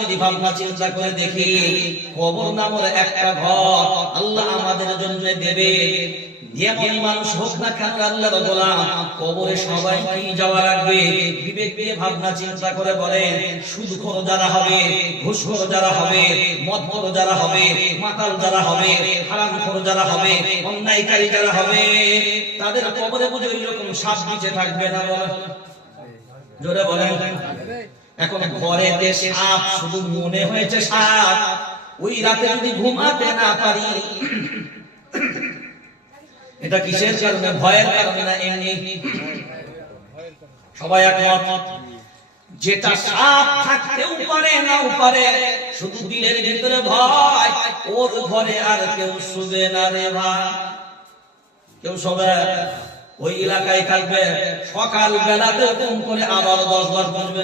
যদি ভাবনা চিন্তা করে দেখি, কবর নামের একটা ঘর আল্লাহ আমাদের জন্য দেবে। যেমনই মানুষ হোক না কেন আল্লাহর গোলাম, কবরে সবাই কি যাওয়া লাগবে? বিবেক দিয়ে ভাবনা চিন্তা করে বলেন, সুদখোর যারা হবে, ঘুষখোর যারা হবে, মদখোর যারা হবে, মাতাল যারা হবে, হারামখোর যারা হবে, অন্যায়কারী যারা হবে, তাদের কবরে বুঝে ওই রকম সাপ নিচে থাকবে না? জোরে বলেন। এখন ঘরে সাপ শুধু মনে হয়েছে সাপ, ওই রাতে যদি ঘুমাতে না পারি, এটা কিসের কারণে? ভয়ের কারণে না এমনি? সবাই একমত? যেটা সাপ থাকতেও পারে নাও পারে, শুধু দিলের ভিতরে ভয়, ওর ঘরে আর কেউ শুবে না রে ভাই। কেউ শোবে? ওই এলাকায় থাকবে, সকাল বেলাতে ফোন করে আবার 10 বার বলবে